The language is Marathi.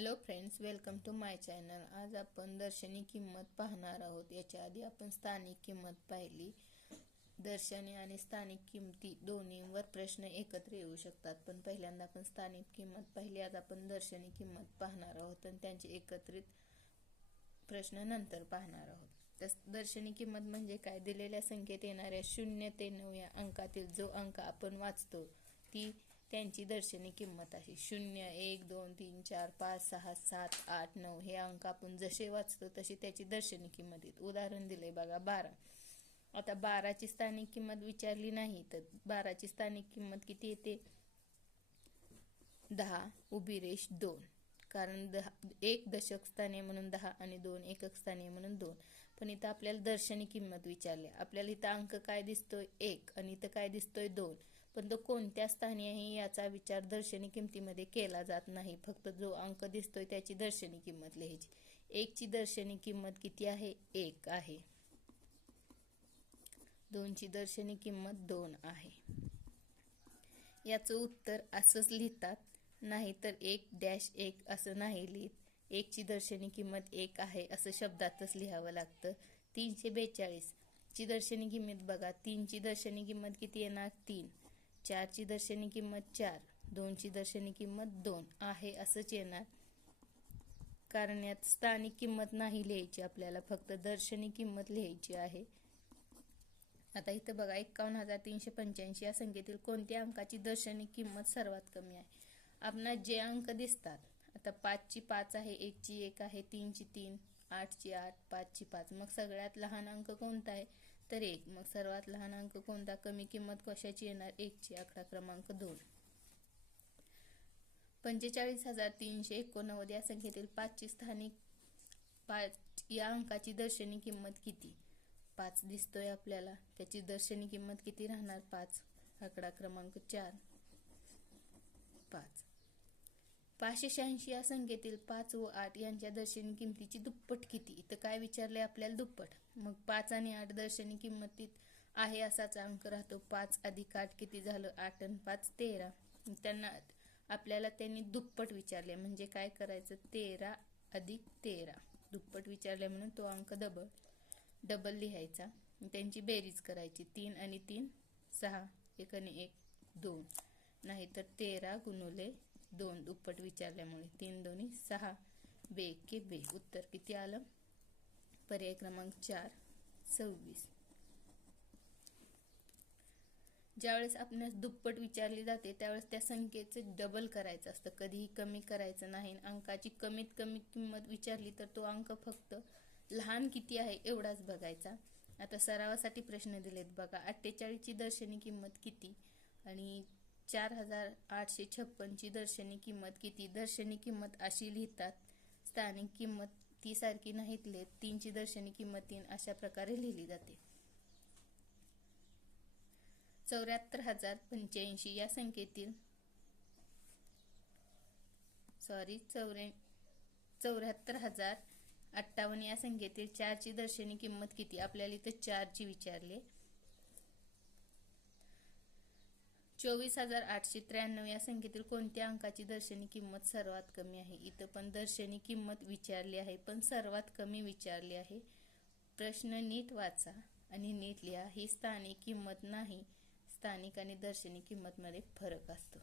Hello friends, welcome to my channel. आज आपण दर्शनी किंमत पाहणार आहोत. याच्या आधी आपण स्थानिक किंमत पाहिली. दर्शनी आणि स्थानिक किंमती दोन्हीवर प्रश्न एकत्र येऊ शकतात, पण पहिल्यांदा आपण स्थानिक किंमत पाहिली. आज आपण दर्शनी किंमत पाहणार आहोत आणि त्यांचे एकत्रित प्रश्न नंतर पाहणार आहोत. दर्शनी किंमत म्हणजे काय? दिलेल्या संख्येत येणाऱ्या 0 ते 9 या अंकातील जो अंक आपण वाचतो ती त्यांची दर्शनी किंमत आहे. 0, 1, 2, 3, 4, 5, 6, 7, 8, 9 हे अंक आपण जसे वाचतो तशी त्याची दर्शनी किंमत येते. उदाहरण दिले बघा 12. आता 12ची स्थानिक किंमत विचारली नाही तर 12ची स्थानिक किंमत किती येते? 10 उभी रेष 2. कारण 1 दशक स्थानीय म्हणून 10 आणि 2 एकक स्थानीय म्हणून 2. पण इथं आपल्याला दर्शनी किंमत विचारली. आपल्याला इथं अंक काय दिसतोय? 1 आणि इथं काय दिसतोय? 2. पण तो कोणत्या स्थानी आहे याचा विचार दर्शनी किंमतीमध्ये केला जात नाही. फक्त जो अंक दिसतोय त्याची दर्शनी किंमत लिहायची. 1 ची दर्शनी किंमत किती आहे? 1 आहे. 2 ची दर्शनी किंमत 2 आहे. याचं उत्तर असंच लिहितात, नाही तर 1-1 असं नाही लिहित. 1 ची दर्शनी किंमत 1 आहे असं शब्दातच लिहावं लागतं. 342 ची दर्शनी किंमत बघा. 3 ची दर्शनी किंमत किती येणार? 3. 4 ची दर्शनी किंमत 4. 2 ची दर्शनी किंमत 2 आहे असंच येणार, कारण यात स्थानिक किंमत नाही लिहायची, आपल्याला फक्त दर्शनी किंमत लिहायची आहे. आता इथं बघा 51,385 या संख्येतील कोणत्या अंकाची दर्शनी किंमत सर्वात कमी आहे? आपणास जे अंक दिसतात, आता 5 ची 5 आहे, 1 ची 1 आहे, 3 ची 3, 8 ची 8, 5 ची 5. मग सगळ्यात लहान अंक कोणता आहे? तर 1. मग सर्वात लहान अंक कोणता? कमी किंमत कशाची येणार? 1 ची. आकडा क्रमांक 2. 45,389 या संख्येतील 5 ची स्थानिक 5 या अंकाची दर्शनी किंमत किती? 5 दिसतोय आपल्याला, त्याची दर्शनी किंमत किती राहणार? 5. आकडा क्रमांक 4. 5. 586 या संख्येतील 5 व 8 यांच्या दर्शनी किंमतीची दुप्पट किती? इथं काय विचारलंय आपल्याला? दुप्पट. मग 5 आणि 8 दर्शनी किंमतीत आहे असाच अंक राहतो. 5 अधिक 8 किती झालं? 8 आणि 5 13. आपल्याला त्यांनी दुप्पट विचारले म्हणजे काय करायचं? 13 अधिक 13. दुप्पट विचारले म्हणून तो अंक डबल लिहायचा. त्यांची बेरीज करायची. 3 आणि 3 6, 1 आणि 1 2. नाहीतर 13 गुणुले 2 दुप्पट विचारल्यामुळे. 3 दोन्ही 6, बे बे. उत्तर किती आलं? पर्याय क्रमांक 4 26. ज्यावेळेस आपणास दुप्पट विचारली जाते त्यावेळेस त्या संख्येचे डबल करायचं असतं, कधीही कमी करायचं नाही. अंकाची कमीत कमी किंमत विचारली तर तो अंक फक्त लहान किती आहे एवढाच बघायचा. आता सरावासाठी प्रश्न दिलेत बघा. 48 ची दर्शनी किंमत किती आणि 4,856 ची दर्शनी किंमत किती? दर्शनी किंमत अशी लिहितात, स्थानिक किंमत ती सारखी नाहीत लिहित. 3 ची दर्शनी किंमत 3 अशा प्रकारे लिहिली जाते. 74,085 या संख्येतील 74,058 या संख्येतील 4 ची दर्शनी किंमत किती? आपल्याला इथं 4 ची विचारले. 24,893 या संख्येतील कोणत्या अंकाची दर्शनी किंमत सर्वात कमी आहे? इथं पण दर्शनी किंमत विचारली आहे, पण सर्वात कमी विचारली आहे. प्रश्न नीट वाचा आणि नीट लिहा. ही स्थानिक किंमत नाही. स्थानिक आणि दर्शनी किंमत मध्ये फरक असतो.